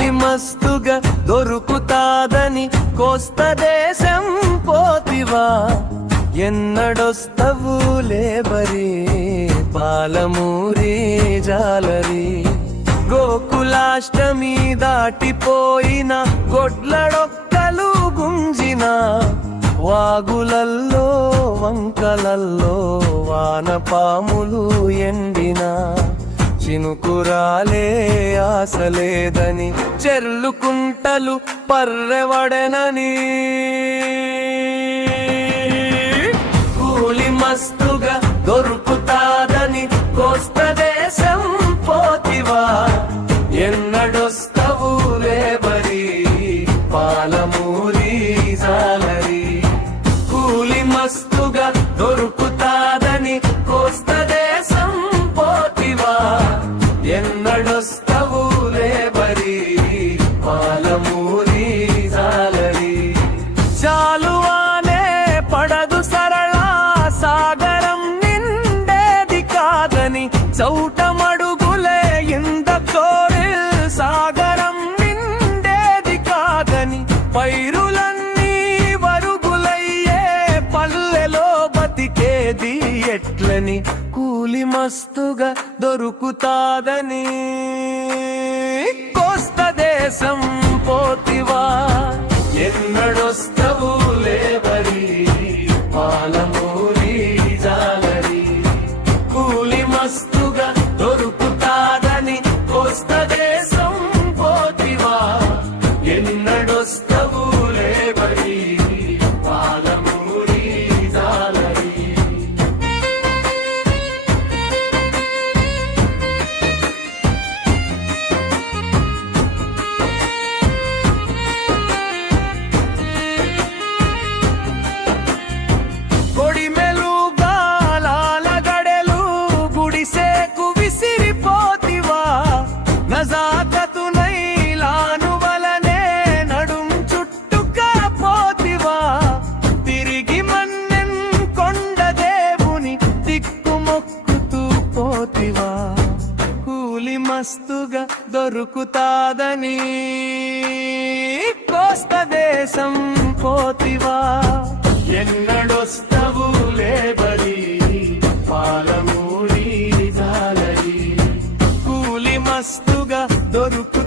కూలి మస్తుగా దొరుకుతాదని కోస్త దేశం పోతివా ఎన్నడొస్తవు లేబరి పాలమూరి జాలరి గోకులాష్టమి దాటిపోయిన గొడ్లడొక్కలు గుంజిన వాగులల్లో వంకలల్లో వానపాములు ఎండిన చినుకురాలే ఆశలేదని చెర్లుకుంటలు పర్రెవడెనని కూలి మస్తుగా దొరుకుతాదని కోస్త దేశం పోతివా ఎన్నడొస్తవు లేబరి పాలమూరి జాలరి కూలి మస్తుగా దొరుకుతాదని కోస్త దేశం పోతివా ఎన్నడొస్తవు లేబరి పాలమూరి జాలరి చాలువానే పడదు సరళ సాగరం నిండేది కాదని చౌటమడుగులే ఇందకోరి సాగరం నిండేది కాదని పైరులన్నీ వరుగులయ్యే పల్లెలో బతికేది ఎట్లని కూలి మస్తుగా దొరుకుతాదని కోస్త దేశం పోతివా ఎన్నడొస్తవు లేబరి పాలమూరి జాలరి కూలి మస్తుగా దొరుకుతాదని కోస్త దేశం పోతివా ఎన్నడొస్తవు లేబరి పాలమూరి జాలరి మస్తుగా దొరుకుతాదని కోస్త దేశం పోతివా ఎన్నడొస్తవు లేబరి పాలమూరి జాలరి కూలి మస్తుగా దొరుకు